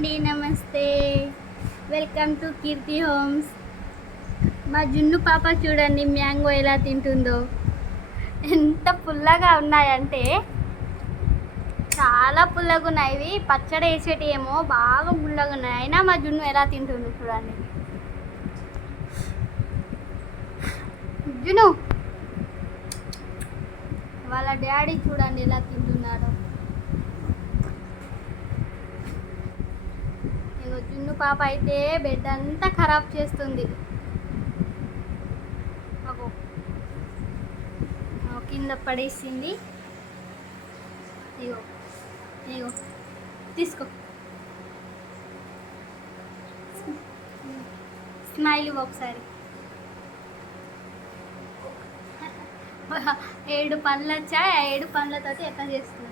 అండి, నమస్తే. Welcome to Keerthi Homes. మా జున్ను పాప చూడండి మ్యాంగో ఎలా తింటుందో. ఎంత పుల్లగా ఉన్నాయంటే చాలా పుల్లగా ఉన్నాయి. ఇవి పచ్చడి వేసేటి ఏమో బాగా పుల్లగా ఉన్నాయి. అయినా మా జున్ను ఎలా తింటుందో చూడండి. జున్ను వాళ్ళ డాడీ చూడండి ఎలా తింటున్నాడో. జున్ను పాప అయితే బెడ్ అంతా ఖరాబ్ చేస్తుంది. కింద పడేసింది. ఇగో ఇగో తీసుకో. స్మైల్ ఒకసారి. 7 పండ్లు వచ్చాయి. 7 పండ్లతోటి ఎట్లా చేస్తుంది.